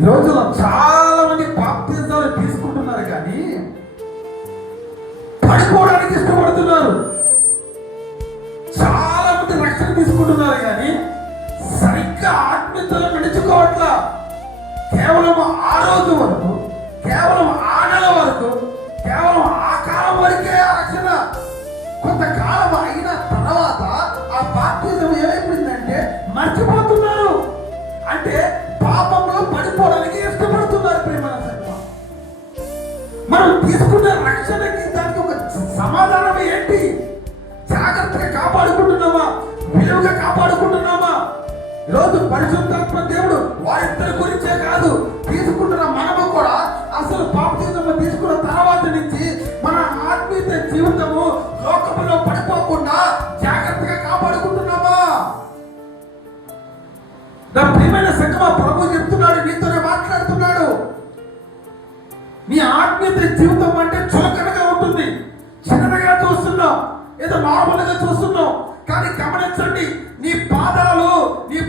ఈ రోజుల్లో చాలా మంది బాప్తిజాలు తీసుకుంటున్నారు కానీ పడిపోవడానికి ఇష్టపడుతున్నారు. చాలా మంది రక్షణ తీసుకుంటున్నారు కానీ సరిగ్గా ఆత్మీయతలో నడుచుకోవట్లా. కేవలం ఆ రోజు వరకు, కేవలం ఆ నెల వరకు, కేవలం ఆ కాలం వరకే ఆ రక్షణ. కొంతకాలం అయిన తర్వాత ఆ బాప్తిజం ఏమైపోయిందంటే మర్చిపోతున్నారు. అంటే పాపంలో పడిపోవడానికి ఇష్టపడుతున్నారు. ప్రేమ మనం తీసుకున్న రక్షణకి దానికి ఒక సమాధానం ఏంటి? జాగ్రత్తగా కాపాడుకుంటున్నామా? విలువగా కాపాడుకుంటున్నామా? ఈరోజు పరిశుద్ధాత్మ దేవుడు వారిద్దరి గురించే కాదు, తీసుకుంటున్న మనము కూడా అసలు బాప్తిజం తీసుకున్న తర్వాత నుంచి మన ఆత్మీయ జీవితము లోకములో పడిపోకుండా జాగ్రత్తగా కాపాడుకుంటున్నామా? నా ప్రియమైన సంగమా, ప్రభు చెప్తున్నాడు, నీతోనే మాట్లాడుతున్నాడు. నీ ఆత్మీయ జీవితం అంటే చులకనగా ఉంటుంది, చిన్నగా చూస్తున్నాం, ఏదో నార్మల్గా చూస్తున్నాం. కానీ గమనించండి, నీ పాదాలు నీ